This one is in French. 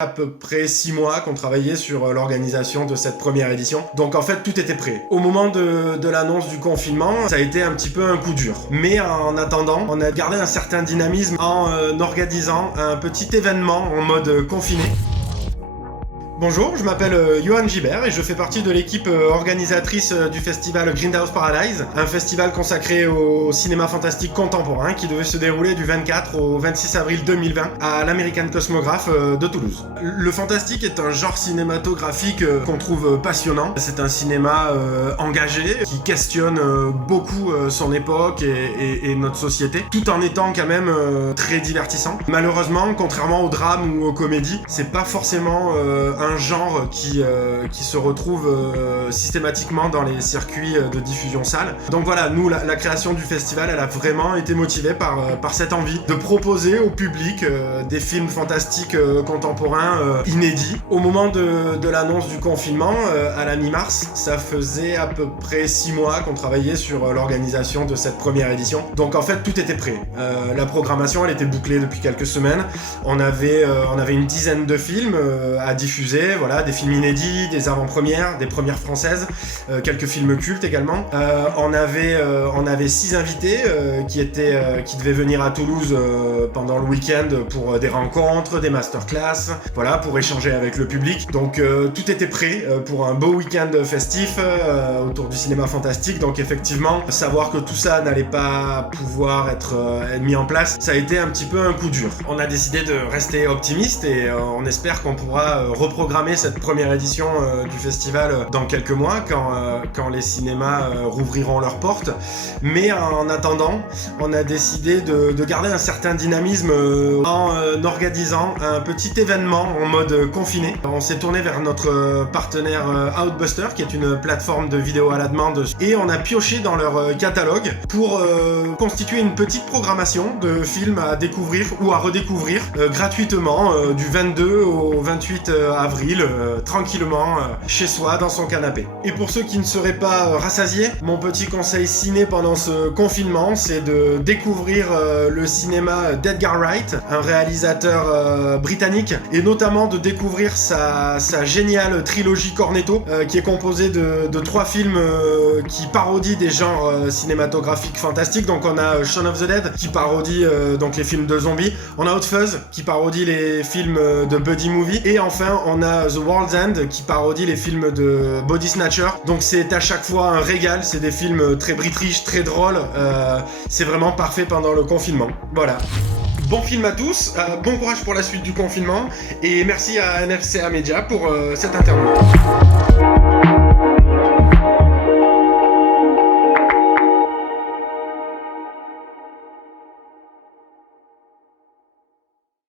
À peu près 6 mois qu'on travaillait sur l'organisation de cette première édition. Donc en fait tout était prêt. Au moment de l'annonce du confinement, ça a été un petit peu un coup dur. Mais en attendant, on a gardé un certain dynamisme en organisant un petit événement en mode confiné. Bonjour, je m'appelle Johan Gibert et je fais partie de l'équipe organisatrice du festival Grindhouse Paradise, un festival consacré au cinéma fantastique contemporain qui devait se dérouler du 24 au 26 avril 2020 à l'American Cosmograph de Toulouse. Le fantastique est un genre cinématographique qu'on trouve passionnant. C'est un cinéma engagé qui questionne beaucoup son époque et notre société, tout en étant quand même très divertissant. Malheureusement, contrairement au drame ou aux comédies, c'est pas forcément un genre qui se retrouve systématiquement dans les circuits de diffusion salle. Donc voilà, nous, la création du festival, elle a vraiment été motivée par cette envie de proposer au public des films fantastiques contemporains inédits. Au moment de l'annonce du confinement, à la mi-mars, ça faisait à peu près 6 mois qu'on travaillait sur l'organisation de cette première édition. Donc en fait, tout était prêt. La programmation, elle était bouclée depuis quelques semaines. On avait une dizaine de films à diffuser. Voilà, des films inédits, des avant-premières, des premières françaises, quelques films cultes également. On avait 6 invités qui devaient venir à Toulouse pendant le week-end pour des rencontres, des masterclass, voilà, pour échanger avec le public. Donc tout était prêt pour un beau week-end festif autour du cinéma fantastique. Donc effectivement, savoir que tout ça n'allait pas pouvoir être mis en place, ça a été un petit peu un coup dur. On a décidé de rester optimiste et on espère qu'on pourra reprogrammer cette première édition du festival dans quelques mois quand les cinémas rouvriront leurs portes. Mais en attendant, on a décidé de garder un certain dynamisme en organisant un petit événement en mode confiné. On s'est tourné vers notre partenaire Outbuster, qui est une plateforme de vidéo à la demande, et on a pioché dans leur catalogue pour constituer une petite programmation de films à découvrir ou à redécouvrir gratuitement du 22 au 28 avril, tranquillement chez soi dans son canapé. Et pour ceux qui ne seraient pas rassasiés, mon petit conseil ciné pendant ce confinement, c'est de découvrir le cinéma d'Edgar Wright, un réalisateur britannique, et notamment de découvrir sa géniale trilogie Cornetto, qui est composée de 3 films qui parodient des genres cinématographiques fantastiques. Donc on a Shaun of the Dead qui parodie donc les films de zombies, on a Hot Fuzz qui parodie les films de buddy movie, et enfin on a The World's End qui parodie les films de Body Snatcher. Donc c'est à chaque fois un régal, c'est des films très british, très drôles, c'est vraiment parfait pendant le confinement. Voilà. Bon film à tous, bon courage pour la suite du confinement, et merci à NFCA Media pour cette interview.